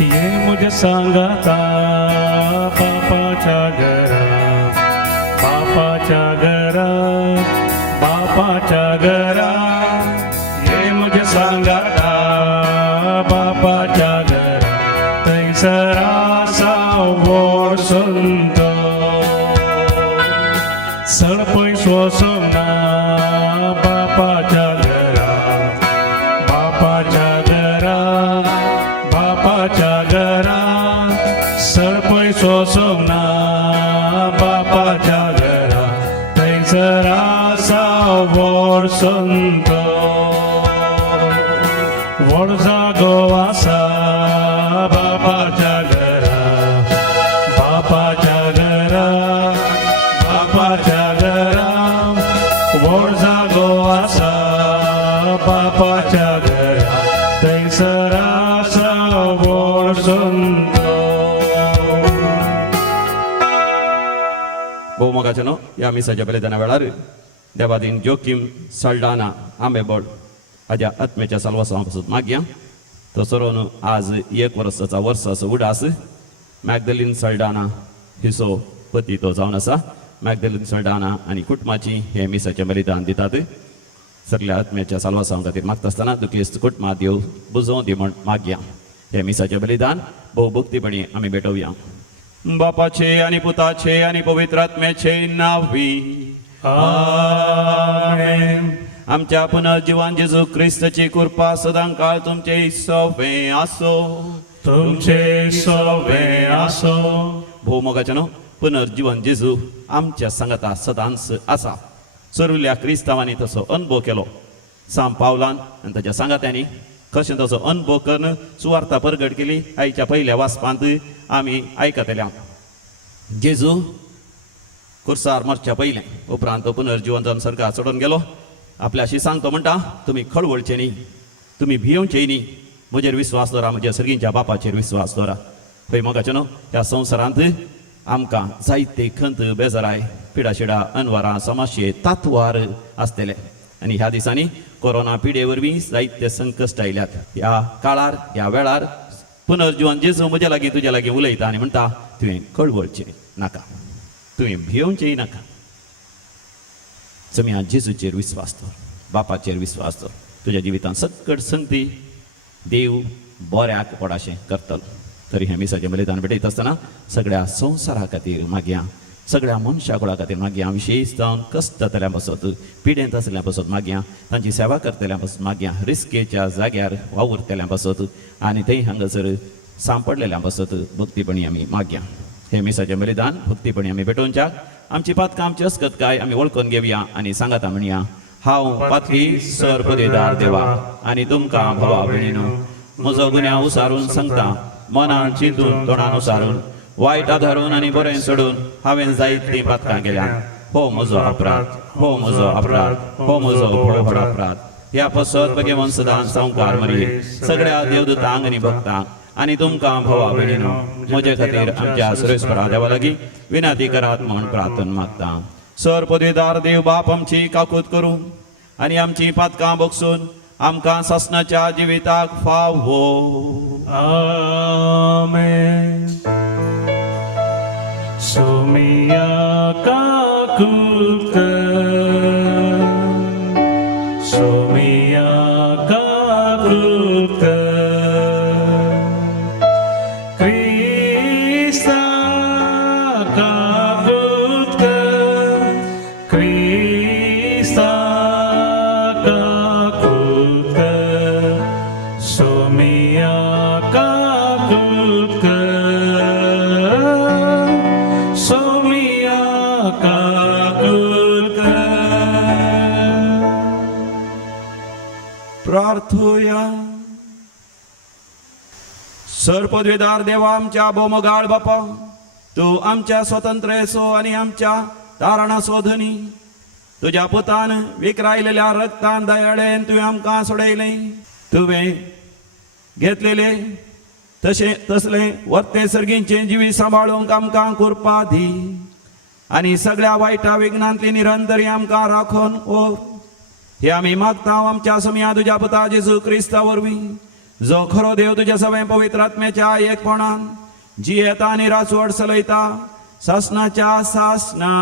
ये मुझे सांगता बापाच्या घरा, बापाच्या घरा, बापाच्या घरा. ये मुझे सांगता बापाच्या घरा, तैसरा सावड संतो सळपय सोसवना बापाच्या घरा, बापाच्या घरा, बापाच्या घरा. सळपय सोसवना बापाच्या घरा, तैसरा सावड संतो वड जागो आसा बापाच्या घरा, बापाच्या घरा, बापाच्या घरा. वड जागो आसा बापाच्या घरा, थंयसर आसा वड संतो. भोवमोगाच्यानो ह्या मिसाच्या बलिदाना वेळार देवादीन जोकीम सल्डाना आंबेबोड हाज्या आत्म्याच्या साल्वासा पासून मागया. तो सरोन आज 1 वर्साचा वर्साचो उडास. मॅगदलीन सल्डाना हिसो पती तो जावन आसा. मॅगदलीन सल्डाना आनी कुटुंबाची हे मिसाचें बलिदान दितात. सगळ्या आत्म्याच्या साल्वासा खातीर मागता आसतना दुखेस्त कुटुंबा देव बुजोवन दी म्हण मागया. हे मिसाचें बलिदान भोव भक्तीपणी आमी भेटोवया. बापाचे आनी पुताचे आनी पवित्र आत्म्याचे नावी आमेन. आमच्या पुनर्जीवन जेजू क्रिस्ताची कृपा सदांकाळ तुमचे सवे आसो. तुमचे सवे आसो. भोवमोगाच्यानो पुनर्जीवन जेजू आमच्या संगता सदांच आसा. सरुल्या क्रिस्तांवांनी तसो अनुभव केलो. साम पावलान आनी ताच्या सांगात्यांनी कशें तसो अनुभव करून सुवार्ता परगट केली. आयच्या पयल्या वाचपांत आमी आयकतल्या. जेजू खुर्सार मरच्या पयलें उपरांत तो पुनर्जीवन जावन सर्गार चडून गेलो. आपल्याशी सांगतो म्हणटा तुमी खळवळचे न्ही, तुमी भियोवचे न्ही. म्हजेर विस्वास दवरा, म्हज्या सर्गींच्या बापाचेर विस्वास दवरा. खंय मोगाचेनो ह्या संवसारांत आमकां जायते खंत बेजाराय पिडाशिडा अनवरां समस्ये तातवार आसतले. आनी ह्या दिसांनी कोरोना पिडे वरवीं जायते संकश्ट आयल्यात. ह्या काळार ह्या वेळार पुनर्जीवन जेजू म्हजे लागीं तुजे लागीं उलयता आनी म्हणटा तुवें खळवळचें नाका, तुवें भियोवचेंय नाका. तुमी जेजूचेर विस्वास दवर, बापाचेर विस्वास दवर. तुज्या जिवितांत सकट संगती देव बऱ्याक पडाशें करतलो. तरी हें मिसाचें बलिदान भेटयत आसतना सगळ्या संवसारा खातीर मागया, सगळ्या मनशा कुळा खातीर मागया. विशेश जावन कश्ट जातल्या पासत, पिडेंत आसल्या पासत मागया. तांची सेवा करतल्या पासत मागया. रिस्केच्या जाग्यार वावुरतल्या पासत आनी थंय हांगासर सांपडलेल्या पासत भक्तीपणी आमी मागया. हे मिसाचें बलिदान भक्तीपणी आमी भेटोवच्या. आमची पातकां आमची अस्कतकाय आमी वळखून घेवया आनी सांगाता म्हणया. हांव पातकी सर पदेदार देवा आनी तुमकां भवा भयणीनो म्हजो गुन्यांव उसारून सांगता. मनान चिंतून तोंडान उसारून वायट आधारून आनी बरें सोडून हांवें जायतीं पातकां केल्यां. हो म्हजो अपराध, हो म्हजो अपराध, हो म्हजो व्हड अपराध. ह्या पसत भगवान सदां संवकार मरी सगळ्या देवदूतांक आनी भक्तांक आनी तुमकां भवा भयणीनो म्हजे खातीर आमच्या सर्वेस्परा देवा लागीं विनंती करात म्हूण प्रार्थना मागता. सर पदवीदार देव बाप आमची काकूत करूं आनी आमची पातकां बगसून आमकां ससनाच्या जिविताक फावो. आमेन. सोमिया काकूत कर, सोमिया काकूत कर. क्रिस्ता काकूत कर, क्रिस्ता काकूत कर. सोमिया काकूत कर, सोमिया काकूत कर. प्रार्थूया. सर पदवीदार देवा आमच्या बोमगाळ बापा, तू आमच्या स्वतंत्रेचो आनी आमच्या तारणाचो धनी. तुज्या पुतान विकरायलेल्या रक्तान दयाळेन तुवें आमकां सोडयलें. तुवें घेतलेले तसले वर्ते सर्गींचे जिवी सांबाळूंक आमकां कृपा दी आनी सगळ्या वायटा विघ्नांतली निरंतरी आमकां राखून हे आमी मागता आमच्या समिया तुज्या पुता जेजू क्रिस्ता वरवीं. जो खरो देव तुझ्या सवय पवित्र आत्म्याच्या एकपणान जी येता आनी रासवड चलयता सासनाच्या सासना.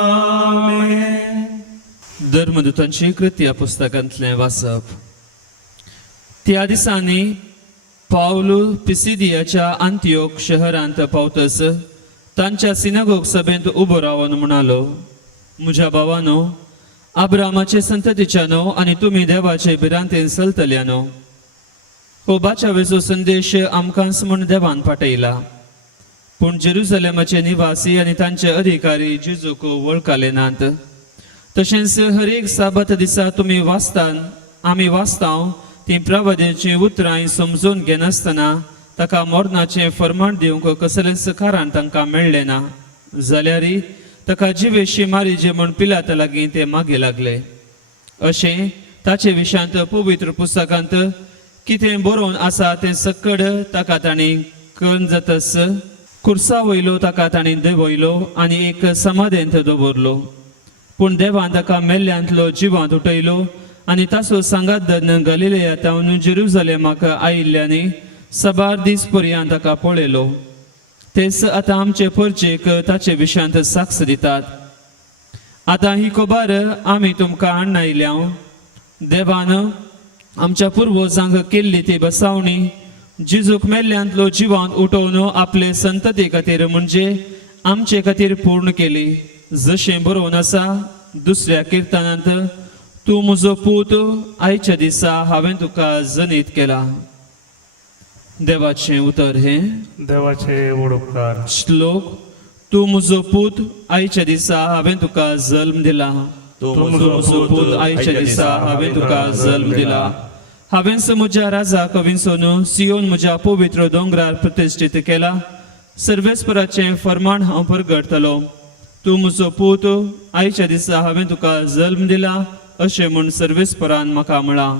आमेन. धर्मदूतांची कृत्या पुस्तकांतलें वाचप. त्या दिसांनी पावल पिसिदियाच्या आंतियोक शहरांत पावतस तांच्या सिनागोग सभेंत उबो रावन म्हणालो, म्हज्या भावानो, अब्रामाचे संततीच्यानो आनी तुमी देवाचे भिरांतेन चलतल्यानो, हो बाचावेचो संदेश आमकांच म्हूण देवान पाठयला. पूण जेरुसलेमाचे निवासी आनी तांचे अधिकारी जेजूक वळखले नात. तशेंच हर एक साबत दिसा तुमी आमी वाचताव ती प्रवादेची उतरां समजून घेनासतना ताका मोर्नाचें फर्माण दिवंक कसलेंच कारण तांकां मेळ्ळें ना. जाल्यार ताका जिवेशी मारीजे म्हूण पिलाता लागीं ते मागे लागले. अशें ताचे विशयांत पवित्र पुस्तकांत कितें बरोवन आसा तें सकड ताका तांणी कंजतस कुर्सा वयलो ताका तांणी देंवयलो आनी एक समाधेंत दवरलो. पूण देवान ताका मेल्ल्यांतलो जिवांत उठयलो आनी ताचो सांगात गलिलेयांतावन जेरुसलेमाक आयिल्ल्यानी साबार दीस पर्यंत ताका पळयलो. तेच आतां आमचे परचेक ताचे विशयांत साक्ष दितात. आतां ही खबर आमी तुमकां हाडून देवान आमच्या पुर्वजांक केल्ली ती बसावणी जेजूक मेल्ल्यांतलो जिवांत उठोवन आपले संतती खातीर म्हणजे आमचे खातीर पूर्ण केली. जशें बरोवन आसा दुसऱ्या किर्तनांत, तूं म्हजो पूत आयच्या दिसा हांवें तुका जनीत केला. देवाचें उतर हे. देवाचे वडोपकार. श्लोक. तूं म्हजो पूत आयच्या दिसा हांवें तुका जल्म दिला. तूं म्हजो पूत आयच्या दिसा हांवें तुका जल्म दिला. हांवेंच म्हज्या राजाक विंचून सियोन म्हज्या पवित्र दोंगरार प्रतिश्ठीत केला. सर्वेस्पराचें फर्माण हांव परगटतलो. तूं म्हजो पूत आयच्या दिसा हांवें तुका जल्म दिला अशें म्हूण सर्वेस्परान म्हाका म्हळां.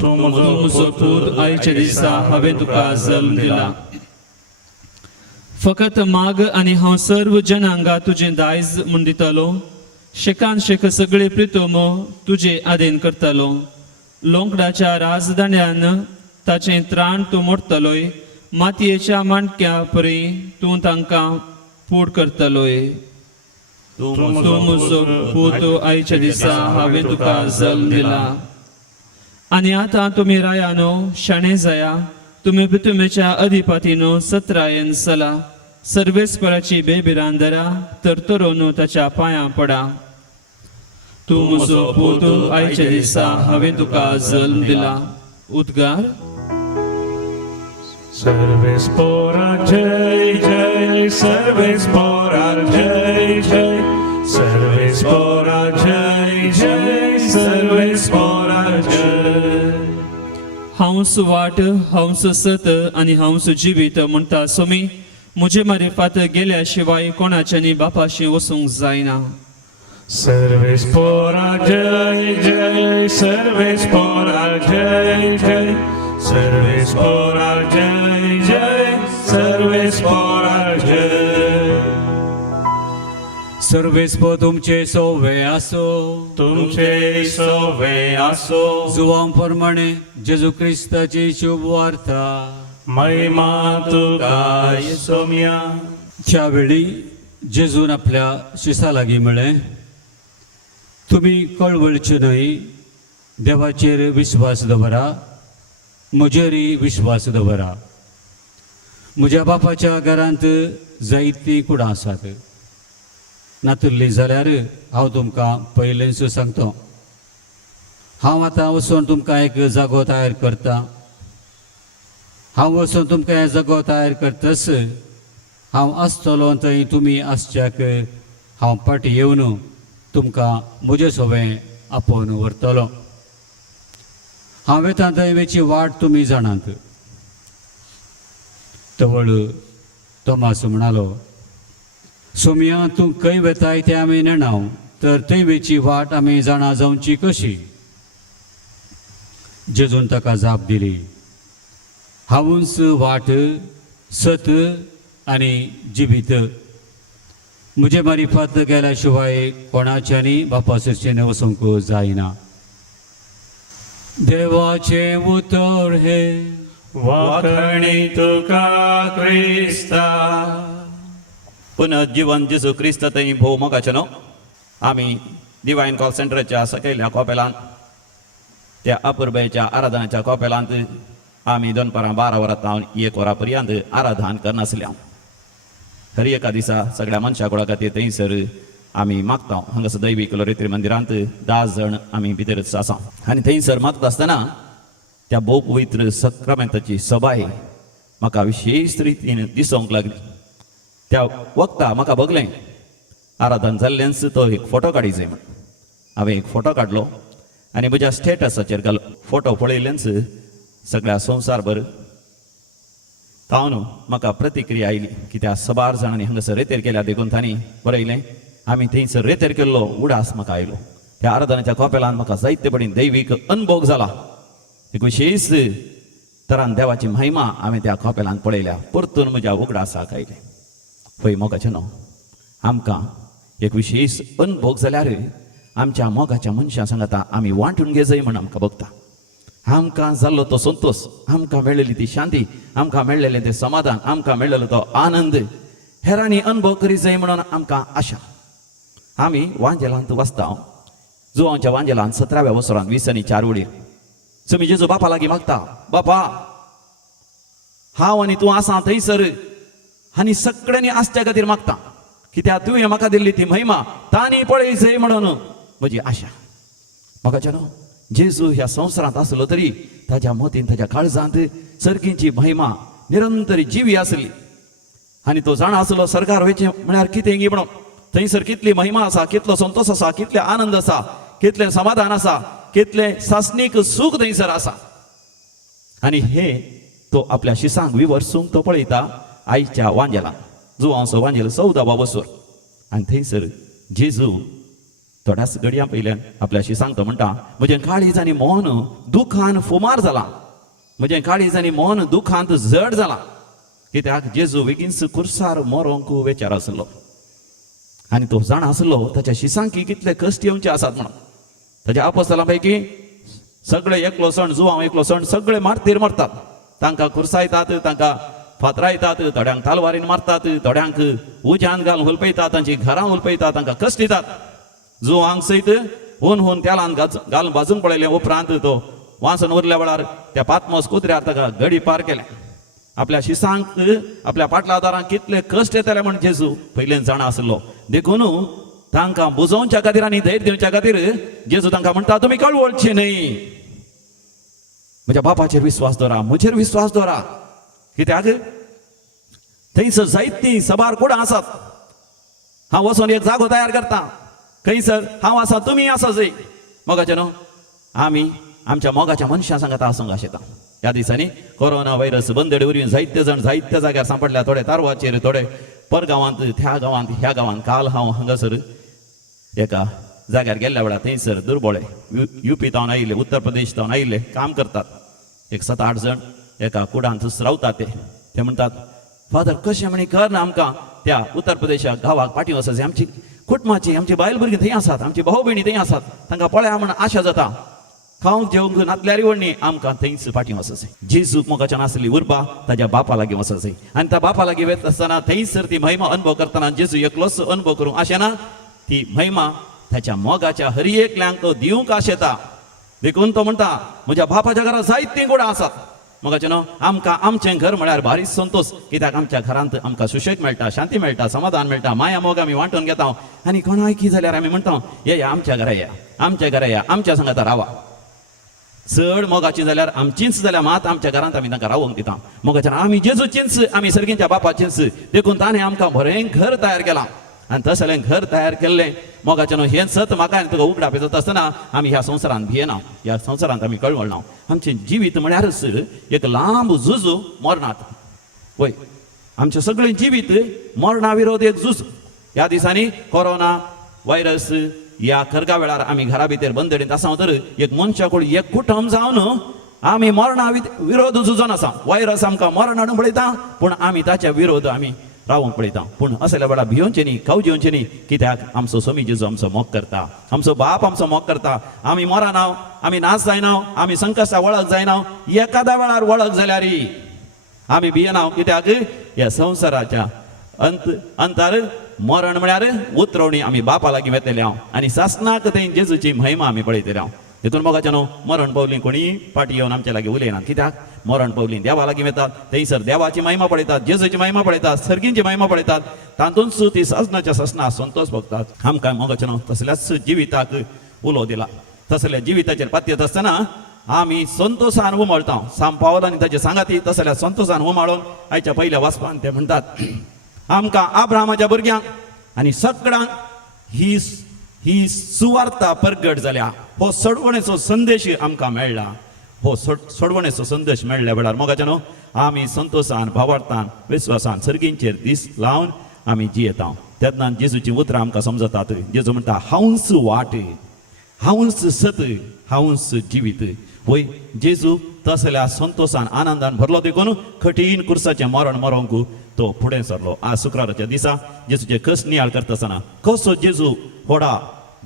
तूं म्हजो पूत आयच्या दिसा हांवें तुका जल्म दिला. फकत माग आनी हांव सर्व जनांगा तुजें दायज म्हूण दितलो. शेकान शेक सगळे प्रितोम तुजे आदेन करतलो. लोंकडाच्या राजधान्यान ताचें त्राण तूं मोडटलोय. मातयेच्या माणक्या परी तूं तांकां पूड करतलोय. तूं म्हजो पूत आयच्या दिसा हांवें तुका जल्म दिला. आनी आतां तुमी रायानो शाणे जाया. तुमी पितुमेच्या अधिपतीनो सत्रायन चला. सर्वेस्पराची बेबिरान धरा. तरतरोन ताच्या पांयां पडा. तूं म्हजो पूत आयच्या दिसा हांवें तुका जल्म दिला. उद्गार. सर्वेस्पोरा जय जय. सर्वेस्पोरा जय जय. सर्वेस्पोरा जय जय. सर्वेस्पोरा जय. हांवच वाट, हांवच सत आनी हांवच जिवीत म्हणटा सोमी म्हजे मारिफात गेल्या शिवाय कोणाच्यानी बापाशी वसूंक जायना. सर्वेस्पोरा जय जय. सर्वेस्पोरा जय जय. सर्वेस्पोरा जय जय. सर्वेस्पोरा जय. सर्वेस्प तुमचे सोवे आसो. तुमचे सोवे आसो. जुवां प्रमाणे जेजू क्रिस्ताची शुभ वार्ता. महिमा तुका सोम्या. त्या वेळी जेजून आपल्या शिसा लागीं म्हळें, तुमी कळवळचे न्हय, देवाचेर विश्वास दवरा, म्हजेरय विश्वास दवरा. म्हज्या बापाच्या घरांत जायतीं कुडां आसात. नातुरली जाल्यार हांव तुमकां पयलेंच सांगता. हांव आतां वचून तुमकां एक जागो तयार करतां. हांव वचून तुमकां हे जागो तयार करतस हांव आसतलो थंय तुमी आसच्याक हांव फाटीं येवन तुमकां म्हजें सवें आपोवन व्हरतलो. हांव येता थंय वेची वाट तुमी जाणात. तवळ तोमास म्हणालो, सोम्या तूं खंय वेताय तें आमी नेणाव, तर थंय वेची वाट आमी जाणा जावची कशी? जेजून ताका जाप दिली, हांवूच वाट, सत आनी जिवीत. म्हजे मारिफात गेल्या शिवाय कोणाच्यानी बापा सरचें वचूंक जायना. देवाचे उतर हे वाखणी तुका क्रिस्ता. पुनर्जीवन जेजू क्रिस्त थंय भोव मोगाचें न्हू. आमी डिवायन कॉल सेंटराच्या सकयल्या कॉपेलांत त्या अपुर्बेच्या आराधनाच्या कॉपेलांत आमी दनपारां 12 वरां तावन 1 वरां पर्यंत आराधन करनासल्या. हर एका दिसा सगळ्या मनशा कुळा खातीर थंयसर आमी मागता. हांगासर दैवीक लोरेत्री मंदिरांत 10 जण आमी भितरच आसा. आनी थंयसर मागता आसतना त्या भोव पवित्र सक्रामेंताची सभाय म्हाका विशेश रितीन दिसूंक लागली. त्या वक्ता म्हाका बगलें आराधन जाल्ल्यानच तो एक फोटो काडी जाय म्हण. हांवें एक फोटो काडलो आनी म्हज्या स्टेटसाचेर घालो. फोटो पळयल्यानच सगळ्या संवसारभर तावन म्हाका प्रतिक्रिया आयली की त्या 12 जाणांनी हांगासर रेतेर केल्या देखून तांणी बरयलें. आमी थंयसर रेतेर केल्लो उडास म्हाका आयलो. त्या आराधनाच्या कॉपेलांत म्हाका जायते पडीन दैवीक अनुभव जाला. एक विशेष तरान देवाची महिमा हांवें त्या कॉपेलांत पळयल्या. परतून म्हज्या उगडासाक आयलें. पळय मोगाचें न्हू, आमकां एक विशेष अनुभव जाल्यार आमच्या मोगाच्या मनशां सांगता आमी वांटून घे जाय म्हण आमकां बगता. आमकां जाल्लो तो संतोष, आमकां मेळ्ळेली ती शांती, आमकां मेळ्ळेलें तें समाधान, आमकां मेळ्ळेलो तो आनंद हेरांनी अनुभव करी जाय म्हणून आमकां आशा. आमी वांजेलांत वाचता. जुवांच्या वांजेलांत 17व्या वसरांत 20 आनी 4 वडीर तुमी जेजू बापा लागीं मागता, बापा हांव आनी तूं आसा थंयसर आनी सगळ्यांनी आसच्या खातीर मागता कित्याक तुवें म्हाका दिल्ली ती महिमा तांणी पळय जाय म्हणून म्हजी आशा. म्हाका न्हू जेजू ह्या संवसारांत आसलो तरी ताच्या मोतीन ताच्या काळजांत सर्गीची महिमा निरंतर जिवी आसली. आनी तो जाणा आसलो सरकार वयचें म्हळ्यार कितें गी म्हणून. थंयसर कितली महिमा आसा, कितलो संतोष आसा, कितले आनंद आसा, कितलें समाधान आसा, कितलें सासणीक सूख थंयसर आसा. आनी हे तो आपल्या शिसांक विवर्सूंक तो पळयता आयच्या वांजेलांत. जुवांचो वांजेल 14वा वसर. आनी थंयसर जेजू थोड्याच घडयां पयल्यान आपल्या शिसांक तो म्हणटा, म्हजें काळीज आनी मोहन दुखान फुमार जालां, म्हजें काळीज आनी मोहन दुखांत जड जालां. कित्याक जेजू बेगीनच कुर्सार मरोंक वेचार आसलो. आनी तो जाण आसलो ताच्या शिसांकी कितले कश्ट येवचे आसात म्हणून. ताच्या आपोस्तलां पैकी सगळे एकलो सण, जुवांव एकलो सण सगळे मारतीर मरतात. तांकां कुर्सायतात, तांकां फातरायतात, थोड्यांक तालवारीन मारतात, थोड्यांक उज्यान घालून हुलपयतात, तांची घरां हुलपयतात, तांकां कश्ट दितात. जुवांक सयत होन तेलान घालून भाजून पळयलें. उपरांत तो वांसून उरल्या वेळार त्या पातमोस कुत्र्यार ताका गडी पार केलें. आपल्या शिसांक आपल्या पाटलादारांक कितले कश्ट येतले म्हण जेजू पयलें जाणा आसलो. देखून तांकां बुजोवच्या खातीर आनी धैर्य दिवच्या खातीर जेजू तांकां म्हणटा, तुमी कळवळची न्हय, म्हज्या बापाचेर विश्वास दवरा, म्हजेर विश्वास दवरा. कित्याक थंयसर जायतीं सभार कुडां आसात. हांव वचून एक जागो तयार करता. खंयसर हांव आसा, तुमी आसा जंय. मोगाचें न्हू, आमी आमच्या मोगाच्या मनशां सांगता आसूंक आशेता. ह्या दिसांनी कोरोना व्हायरस बंदडे वरवीं जायते जाण जायत्या जाग्यार सांपडल्या. थोडे तारवाचेर, थोडे परगांवांत, त्या गांवांत, ह्या गांवांत. काल हांव हांगासर एका जाग्यार गेल्ल्या वेळार थंयसर दुर्बळे UP तावन आयिल्ले, उत्तर प्रदेश तावन आयिल्ले काम करतात. एक 7-8 जण एका कुडांत रावतात. ते म्हणटात, फादर कशें म्हणी कर ना आमकां त्या उत्तर प्रदेशाक गांवाक पाठी वचत. आमची कुटुंबाची, आमची बायल भुरगीं थंय आसात, आमची भाव भयणी थंय आसात, तांकां पळया म्हण आशा जाता. खावंक जेवंक नातल्यार व्हडणी आमकां थंयच फाटीं वचत जाय. जेजूक मोगाच्यान आसली उर्बा ताच्या बापा लागीं वचत जाय. आनी त्या बापा लागीं वयता आसतना थंयसर ती महिमा अनुभव करतना जेजू एकलोच अनुभव करूंक आशेना. ती महिमा ताच्या मोगाच्या हर एकल्यांक तो दिवंक आशेता. देखून तो म्हणटा, म्हज्या बापाच्या घरांत जायतीं कुडां आसात. मोगाचें न्हू, आमकां आमचें घर म्हळ्यार भारी संतोष. कित्याक आमच्या घरांत आमकां सुशेग मेळटा, शांती मेळटा, समाधान मेळटा, माया मोग आमी वांटून घेता. आनी कोणाय कितें जाल्यार आमी म्हणटा, या आमच्या घरा या, आमच्या घरा या, आमच्या सांगाता रावा. चड मोगाची जाल्यार आमचींच जाल्यार मात आमच्या घरांत आमी तांकां रावोंक दिता. मोगाच्यान आमी जेजूचींच, आमी सर्गीच्या बापाचींच. देखून ताणें आमकां बरें घर तयार केलां. आनी तसलें घर तयार केल्लें मोगाचें न्हू. हें सत म्हाका आनी तुका उगडा पेजत आसतना आमी ह्या संवसारांत भियेना, ह्या संवसारांत आमी कळवळना. आमचें जिवीत म्हळ्यारच एक लांब झूज मरणांत. वय, आमचें सगळें जिवीत मरणा विरोध एक झूज. ह्या दिसांनी कोरोना व्हायरस ह्या खरगा वेळार आमी घरा भितर बंदडीत आसा तर एक मनशा कोण एक कुटुंब जावन आमी मरणा विरोध झुजोन आसा. व्हायरस आमकां मरण हाडून पळयता, पूण आमी ताच्या विरोध आमी रावूंक पळयता पूण असल्या वेळार भियोवचें न्ही कावजेवचें न्ही कित्याक आमचो स्वामी जेजू आमचो मोग करता आमचो बाप आमचो मोग करता आमी मोरा नाव आमी नाश जायना आमी संकश्टा वळख जायना एकाद्या वेळार वळख जाल्यार आमी भियेना कित्याक ह्या संवसाराच्या अंतार मरण म्हळ्यार उतरवणी आमी बापा लागीं वेतले हांव आनी सासनाक थंय जेजूची महिमा आमी पळयतले हांव देखून मोगाच्या न्हू मरण पावली कोणी फाटी येवन आमच्या लागीं उलयना कित्याक मरण पावली देवा लागीं वेतात थंयसर देवाची महिमा पळयतात जेजूची महिमा पळयतात सर्गींची महिमा पळयतात तातूंत ती सासनाच्या सासना संतोष भोगतात आमकां मोगाच्या न्हू तसल्याच जिविताक उलो दिला तसल्या जिविताचेर पातयत आसतना आमी संतोशान उमळटा साम पावल आनी ताचे सांगाती तसल्या संतोशान उमाळून आयच्या पयल्या वाचपान ते म्हणटात आमकां आब्रामाच्या भुरग्यांक आनी सगळ्यांक ही सुवार्ता प्रगट जाल्या हो सोडवणेचो संदेश आमकां मेळ्ळा हो सोडवणेचो संदेश मेळ्ळ्या वेळार मोगाच्या न्हू आमी संतोशान भावार्थान विस्वासान सर्गींचेर दीस लावन आमी जियेता तेन्ना जेजूची उतरां आमकां समजतात जेजू म्हणटा हांवच वाट हांवच सत हांवच जिवीत वय जेजू तसल्या संतोशान आनंदान भरलो देखून कठीण कुर्साचें मरण मरोंक तो फुडें सरलो आज शुक्राराच्या दिसा जेजूचे कस नियाळ करता आसतना कसो जेजू व्हडा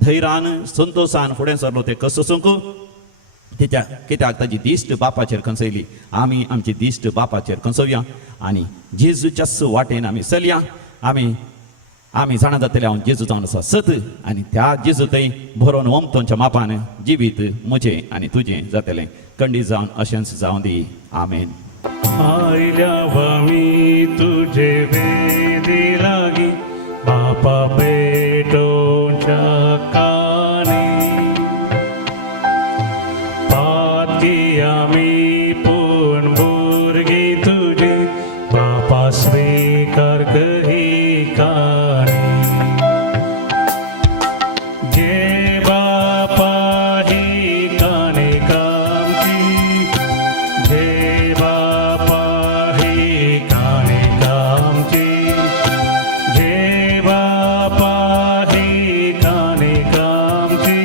धैर्यान संतोशान फुडें सरलो ते कसोसूंक कित्याक ताची दिश्ट बापाचेर खंचयली आमी आमची दिश्ट बापाचेर खंचोवया आनी जेजूच्याच वाटेन आमी चलया आमी जाणा जातले हांव जेजू जावन आसा सत आनी त्या जेजू थंय भरोवन ओमतोंच्या मापान जिवीत म्हजें आनी तुजें जातलें खंडीत जावन अशेंच जावं दी आमेन आयल्या आमी तुजे वेदी लागी बापा पेटोवच्या कानी पाती आमी पूण भुरगीं तुजी बापा स्वीकार कही कानी जे बापा ही कानी कामची जे बापा ही कानी कामची जे बापा ही कानी कामची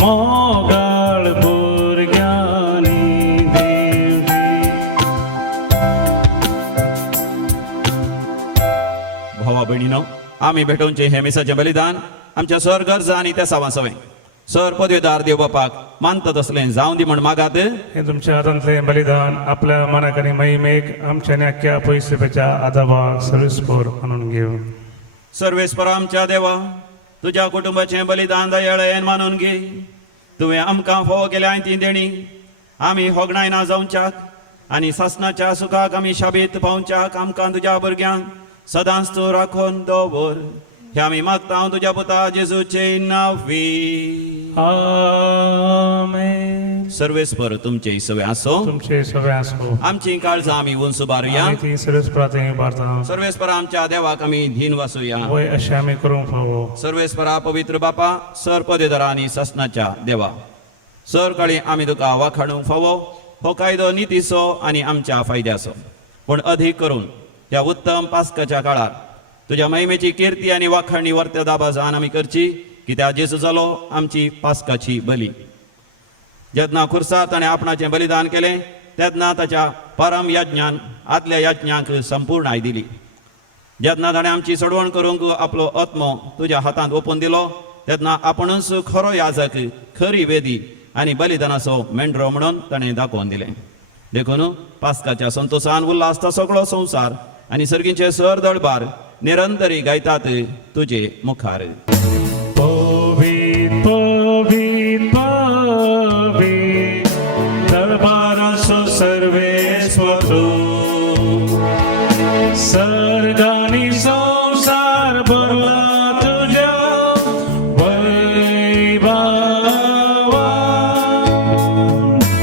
मोगाळ भुरग्यांनी देवची भावा भयणीनो आमी भेटोवचें हे मिसाचें बलिदान आमच्या सर गरजा आनी त्या सावासवय सर पदवेदार देव बापाक मानता तसलें जावं दी म्हण मागात हे तुमच्या हातांतलें बलिदान आपल्या मनाक आनी महिमेक आमच्या नाक्या पयसुपेच्या आदाबाक सर्विस्पोर म्हणून घेऊ सर्वेस्परा आमच्या देवा तुज्या कुटुंबाचें बलिदान दयाळेन मानून घे तुवें आमकां फोव केल्या ती देणी आमी होगणाय ना जावच्याक आनी सासनाच्या सुखाक आमी शाबीत पावच्याक आमकां तुज्या भुरग्यांक सदांच तूं राखून दवर हे आमी मागता तुज्या पुता जेजूचे नांवी आमेन सर्वेस्पर तुमचे सवय आसो तुमचे सगळे आसो आमची काळजां आमी उंच बारुया आमी ती सर्विस्परांत उबारता सर्वेस्परा आमच्या देवाक आमी धीन वासुया वय अशें आमी करूंक फावो सर्वेस्परा पवित्र बापा सर पदेदारा आनी ससनाच्या देवा सर काळी आमी तुका वाखाणूंक फावो हो कायदो नितीचो आनी आमच्या फायद्याचो पूण अधीक करून त्या उत्तम पास्काच्या काळार तुज्या महिमेची कीर्ती आनी वाखाणणी वर्त्या दाबाजान आमी करची कित्याक जेजू जालो आमची पास्काची बली जेन्ना खुर्सा ताणें आपणाचें बलिदान केलें तेन्ना ताच्या परम यज्ञान आदल्या यज्ञाक संपूर्णाय दिली जेन्ना ताणें आमची सोडवण करूंक आपलो आत्मो तुज्या हातांत ओपून दिलो तेन्ना आपुणूच खरो याजक खरी वेदी आनी बलिदानाचो मेंढरो म्हणून ताणें दाखोवन दिलें देखून पास्काच्या संतोशान उल्हासता सगळो संवसार आनी सर्गींचे सर दळबार निरंतरी गायतात तुजे मुखार पवित पवित पवित दरबाराचो सर्वेस्वर सर्गानी संसार भरला तुझ्या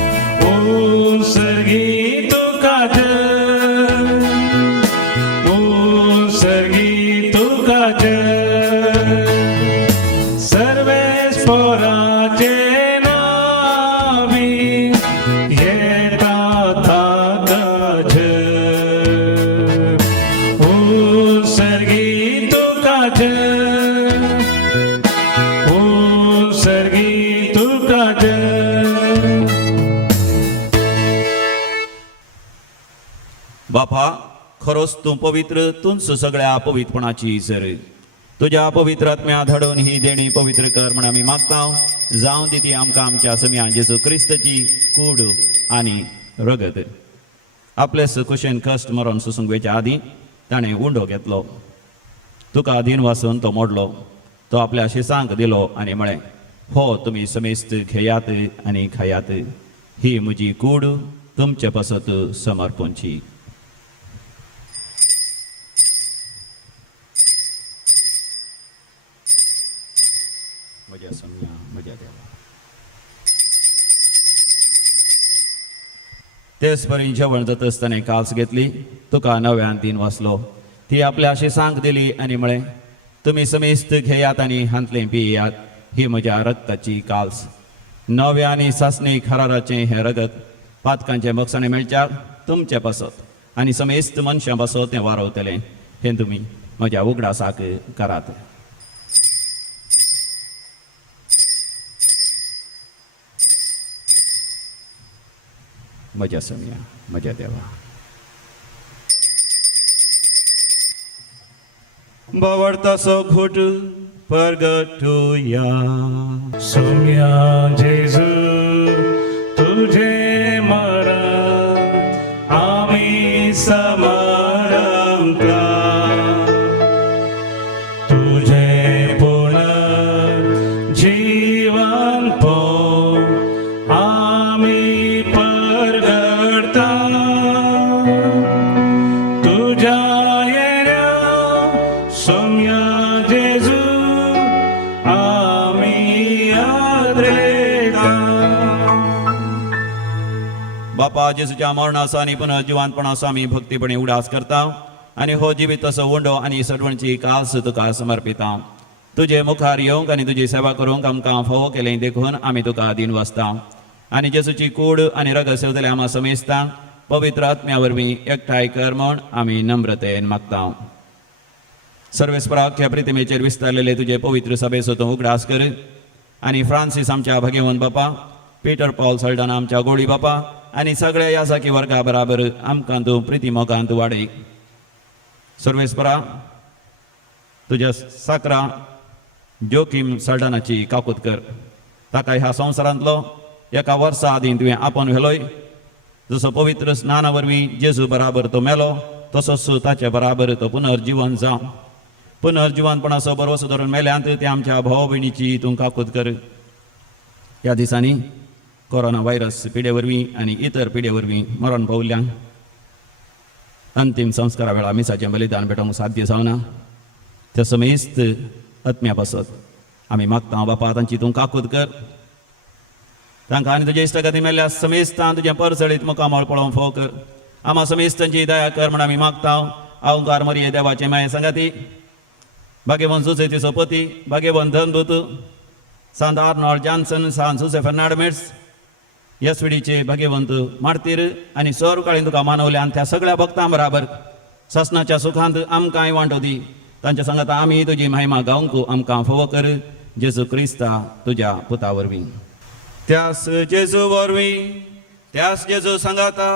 वैभवान सर्गी तुका सर्गी तुका सर्वेस्पराचे नावी येता ताकाच सर्गी तुकाच सर्गी तुकाच बापा खरोच तूं पवित्र, तूंच सगळ्या पवित्रपणाची सर. तुज्या पवित्र आत्म्या धाडून ही देणी पवित्र कर म्हण आमी मागता. जावं दी ती आमकां आमच्या सम्या जेजू क्रिस्ताची कूड आनी रगत. आपलेस कुशेन कश्ट मरण सुसूंक वेच्या आदीं ताणें उंडो घेतलो. तुका अधीन वाचून तो मोडलो. तो आपल्या शिसांक दिलो आनी म्हळें, हो तुमी समेस्त घेयात आनी खायात. ही म्हजी कूड तुमचे पसत समर्पणची. म्हज्या सम्या म्हज्या देवा. तेच परी जेवण जाता आसतना काल्स घेतली. तुका नव्यान तीन वाचलो. ती आपल्या शिसांक दिली आनी म्हळें, तुमी समेस्त घेयात आनी हांतले पियेयात. ही म्हज्या रक्ताची काल्स. नव्या आनी सासणी खराराचें हें रगत पातकांचे मोगसाणे मेळच्याक तुमचे पासत आनी समेस्त मनशां पासत तें वारवतलें. हें तुमी म्हज्या उगडासाक करात. म्हज्या सम्या म्हज्या देवा. बावडतासो घोट परगटुया. सौम्या जेजू तुझे मरण आम्ही समरंका. तुझे पुनर्जीवन पो आम्ही परगडता. तुझ्या येण्या सौम्या जेजू बापा जेजूच्या मरणाचा आनी पुनर्जिवानपणाचो आमी भक्तीपणे उडास करता आनी हो जिवीत असो उंडो आनी सडवणची कास तुका समर्पिता. तुजे मुखार येवंक आनी तुजी सेवा करूंक आमकां फावो केलें देखून आमी तुका अधीन वाचता. आनी जेजूची कूड आनी रगत सेवतले आम्हा समेस्ता पवित्र आत्म्या वरवीं एकठांय कर म्हूण आमी नम्रतेन मागता. सर्वेस्पराक ह्या प्रितिमेचेर विस्तारलेले तुजे पवित्र सभेचो तूं उगडास कर. आनी फ्रांसीस आमच्या भगवंत बापा, पीटर पॉल सल्डन आमच्या गोळी बापा आनी सगळ्या यासाकी वर्गा बराबर आमकां तूं प्रिती मोगांत वाडय. सर्वेस्परा तुज्या साकरा जोकीम सल्डनाची काकूत कर. ताका ह्या संवसारांतलो एका वर्सा आदीं तुवें आपोवन व्हेलोय. जसो पवित्र स्नाना वरवीं जेजू बराबर तो मेलो तसोच ताचे बराबर तो पुनर्जीवन जावं. पुनर्जीवनपणाचो बरो सुदारून मेल्यांत ते आमच्या भाव भयणीची तूं काकूत कर. ह्या दिसांनी कोरोना व्हायरस पिडे वरवीं आनी इतर पिडे वरवीं मरण पावल्यांक अंतीम संस्कारा वेळा मिसाचें बलिदान भेटोवंक साध्य जावना. त्या समेस्त आत्म्या पासत आमी मागता बापा तांची तूं काकूत कर. तांकां आनी तुजे इश्टगती मेल्ल्या समेस्तां तुजें परसळीत मुखामळ पळोवंक फोव कर. आम्हा समेस्तांची दया कर म्हण आमी मागता. अवंकार मरिये देवाचे माये संगाती, भाग्यवन सुसेतीचो पती, भाग्यवन धनदूत सांत आर्नॉल्ड जॉन्सन, सांत सुसे फर्नांडमेट्स, येसविडीचे भाग्यवंत मार्तीर आनी सर्व काळीन तुका मानवल्या आनी त्या सगळ्या भक्तां बराबर ससनाच्या सुखांत आमकांय वांटो दी. तांच्या सांगात आमी तुजी महिमा गावंक आमकां फोव कर. जेजू क्रिस्ता तुज्या पुता वरवीं. त्यास जेजू वरवीं, त्यास जेजू सांगाता,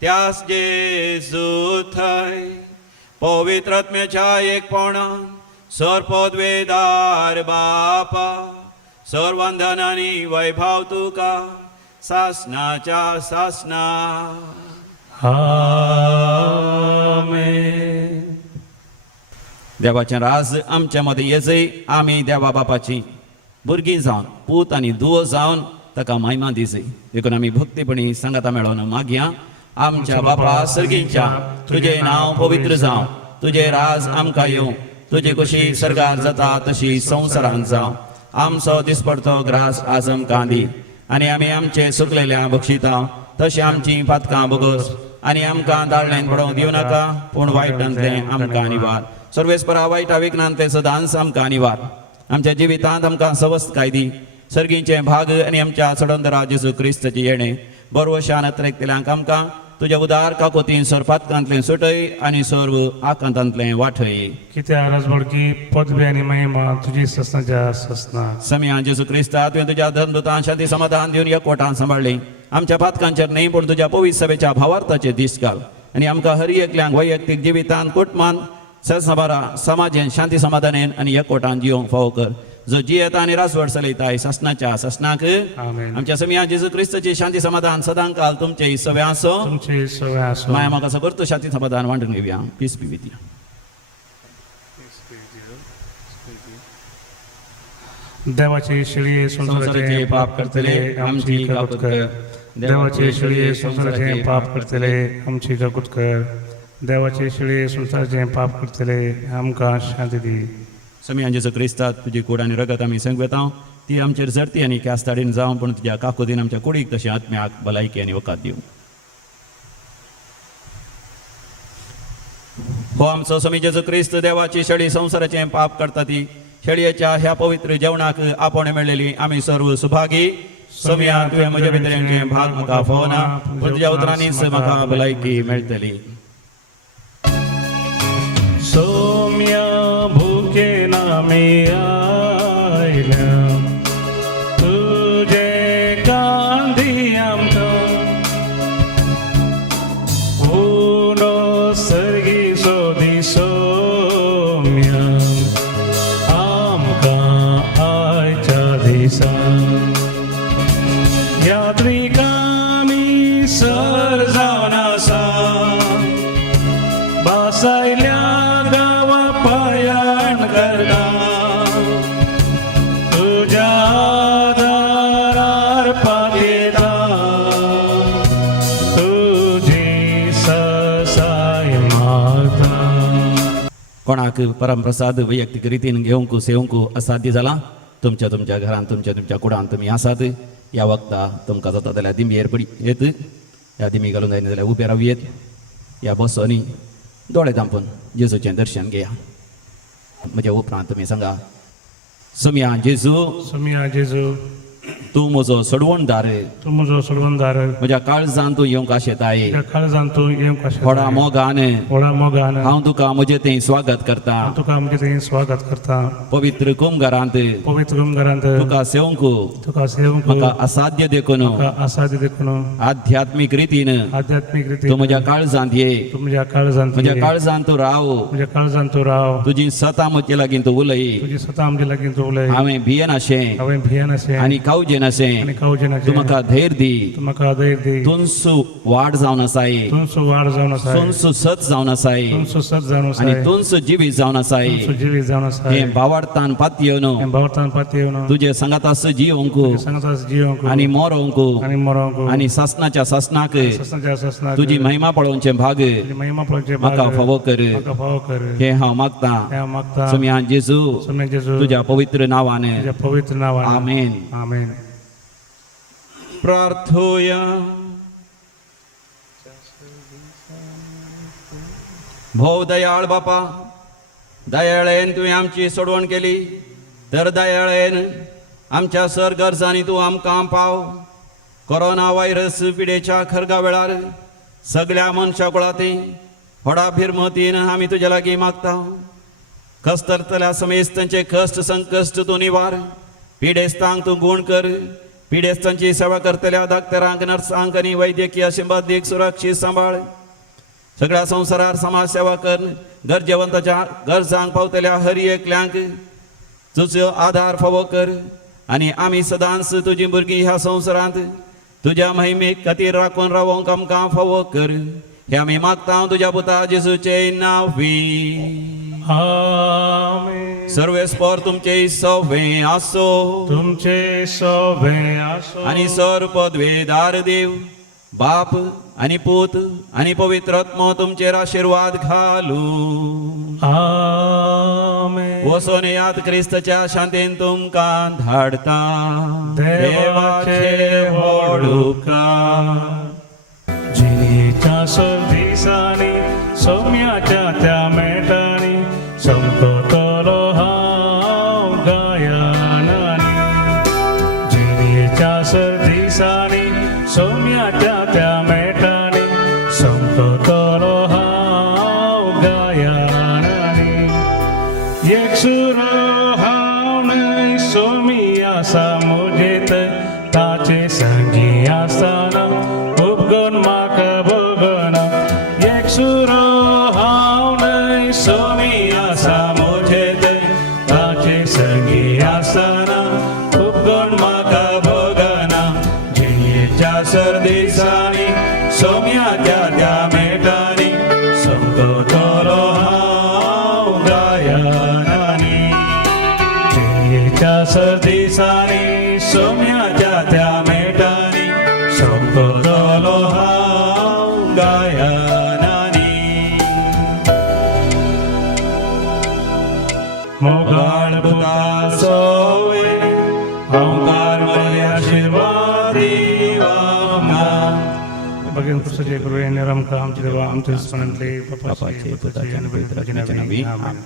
त्यास जेजू थंय पवित्र आत्म्याच्या एकपणान सर्पद्वेदार बापा सर्वंधन आनी वैभव तुका सासनाच्या सासना. आमेन. देवाचें राज आमच्या मदें येजय. आमी देवा बापाची भुरगीं जावन पूत आनी धुवो जावन ताका महिमा दिजय. देखून आमी भक्तीपणी सांगाता मेळोन मागया. आमच्या बापा सर्गीच्या तुजें नांव पवित्र जावं. तुजें राज आमकां येवं. तुजी कशी सर्गार जाता तशी संवसारांत जावं. आमचो दिसपडतो ग्रास आज आमकां दी. आनी आमी आमचे सुकलेल्या बक्षिता तशी आमची पातकां बोगस आनी आमकां दाळ्ळें पडोवंक दिवं नाका, पूण वायटांतलें आमकां निवार. सर्वेस्परा वायटा विघ्नांतले सदांच आमकां निवार. आमच्या जिवितांत आमकां सवस्थकाय दी. सर्गीचे भाग आनी आमच्या सडोंदरा जेजू क्रिस्ताची येणे बरवशान अत्रेकतल्यांक आमकां तुज्या उदार काकोतीन सरपातकांतलें सुटय आनी सर्व आकांतांतलें वाठय. कित्या राजबडकी पदवी आनी महिमा तुजी ससनाच्या ससना. सम्या जेजू क्रिस्ता तुवें तुज्या धनदुतां शांती समाधान दिवन एकवटान सांबाळली. आमच्या पातकांचेर न्ही पूण तुज्या पवित्र सभेच्या भावार्थाचेर दीस घाल. आनी आमकां हर एकल्यांक वैयक्तीक जिवितांत कुटुंबांत सभारा समाजान शांती समाधानान आनी एकवटान जिवंक फावो कर जो जियेता आनी रासवड चलयताय ससनाच्या ससनाक आमेन. आमच्या समिया जेजू क्रिस्ताची शांती समाधान सदां काल तुमचे सवे आसो तुमची सवय असो. माया म्हाका सबरतो शांती समाधान वांटून घेवया पीस बी विथ यू. देवाची शिळी संसाराचे पाप करतले आमची काकूत कर. देवाची शिळी संसाराचे पाप करतले आमची काकूत कर. देवाची शिळी संसाराचे पाप करतले आमकां शांती दी. समिया जेजू क्रिस्तात तुजी कूड आनी रगत आमी संगवेता ती आमचेर झरती आनी क्यास्ताडीन जावं पूण तुज्या काकुदीन आमच्या कुडीक तशी आत्म्याक भलायकी आनी वकात दिवं. हो आमचो समी जेजू क्रिस्त देवाची शेळी संसाराचे पाप करता ती शेळयेच्या ह्या पवित्र जेवणाक आपण मेळलेली आमी सर्व सुभागी समिया तुवें म्हज्या भितऱ्यांचे भाग म्हाका फोवना पूण तुज्या उतरांनीच म्हाका भलायकी मेळटली. सौम्या भुके नामी आयल्या तुझे कांदी आमकां उनो सर्गी सोदी सौम्या आमकां आयच्या दिसां यात्रिकांनी सर जावन आसा बासायल्या गांवा पायण करता तुज्या दारार पातयता तुजी ससाय मागता. कोणाक परमप्रसाद वैयक्तीक रितीन घेवंक सेवंक असाध्य जाला तुमच्या तुमच्या घरांत तुमच्या कुडांत तुमी आसात ह्या वक्ता तुमकां जाता जाल्यार दिमी पडी येत ह्या दिमी घालून जायना जाल्यार उबे रावूं येत ह्या बसोनी दोळे धांपून जेजूचें दर्शन घेया. म्हज्या उपरांत तुमी सांगा समिया जेजू समिया जेजू तूं म्हजो सोडवणदार तूं म्हजो सोडवणदार म्हज्या काळजांत तूं येवंक आशेताय त्या काळजांत तूं येवंक आशिल्लो. व्हडा मोगान व्हडा मोगान हांव तुका म्हजें थंय स्वागत करता. हांव तुका म्हजे थंय स्वागत करता. पवित्र कुंभघरांत पवित्र घरांत तुका सेवंक तुका सेवंक म्हाका असाध्य देखून म्हाका आसाद देखून आध्यात्मीक रितीन आध्यात्मीक रितीन तूं म्हज्या काळजांत ये तूं म्हज्या काळजांत म्हज्या ये. काळजांत तूं राव म्हज्या काळजांत तूं राव तुजी सता म्हजे लागीं तूं उलय तुजी स्वता आमचे लागीं तूं उलय. हांवें भियेनाशें हांवें भियेनाशें आनी कावजेनाशें आनी कावजेनाचें तूं म्हाका धैर्य दी तूं म्हाका धैर्य दी. तुनसू वाड जावन आसाय तुमचो वाड जावन आसा तुनसू सत जावन आसाय तुमचो सत जावन आसा आनी तुनसू जिवीत जावन आसाय तुमचो जिवीत जावन आसा हें भावार्थान पातयेवन हें भावतान पातयेवन तुजे संगातास जियोंक सांगता जियोंक आनी मोरोंक आनी मरोंक आनी ससनाच्या ससनाक ससनाच्या ससनाक तुजी महिमा पळोवचे भाग तुजी महिमा पळोवचे म्हाका फावो कर म्हाका फावो कर. हे हांव मागतां हें हांव मागतां सुम्या जेजू सौम्या जेजू तुज्या पवित्र नांवान तुज्या पवित्र नांवान आमेन. आमेन. प्रार्थोया भोव दयाळ बापा दयाळेन तुवें आमची सोडवण केली तर दयाळेन आमच्या सर गरजांनी तूं आमकां पाव. कोरोना व्हायरस पिडेच्या खरगा वेळार सगळ्या मनशा कुळांती व्हडा भिरमतीन आमी तुज्या लागीं मागता. कस्तरतल्या समेस्तांचे कश्ट संकश्ट तूं निवार. पिडेस्तांक तूं गुण कर. पिडेस्तांची सेवा करतल्या डाक्टरांक नर्सांक आनी वैद्यकीय सिंबादीक सुरक्षीत सांबाळ. सगळ्या संवसारार समाज सेवा कर. गरजेवंताच्या गरजांक पावतल्या हर एकल्यांक तुजो आधार फावो कर. आनी आमी सदांच तुजी भुरगीं ह्या संवसारांत तुज्या महिमेक खातीर राखून रावोंक आमकां फावो कर. हे आमी मागता तुज्या पुता जेजूचें नांवी. आमेन. सर्वेस्पर तुमचे सवे आसो तुमचे सवे आसो आनी सर पदवेदार देव बाप आनी पूत आनी पवित्र आत्मो तुमचेर आशिर्वाद घालू. आमेन. वसोन यात क्रिस्ताच्या शांतीन तुमकां धाडता. देवाचे व्हडुकार. जिणेच्या दिसांनी सौम्याच्या त्या मेटांनी संपतलो हांव गायनांनी. जिणेच्या दिसांनी सौम्याच्या त्या मेटांनी संपतलो हांव गायनांनी. एक सुर हांव न्हय सोमी आसा मुजेत ताचे संगी आसतना उपगण म्हाका भोगना. एक त्या सर्दिसांनी सोम्याच्या त्या मेटांनी सोंपतलो हांव गायनांनी मोगाळ तुका सोवे ओंकार मरे आशीर्वाद दिवा भगवान कृष्ण करू निरमका आमचे देवा आमचे स्मरणले बापाचे, पुत्राचे आणि पवित्र आत्म्याचे नावे. आमेन.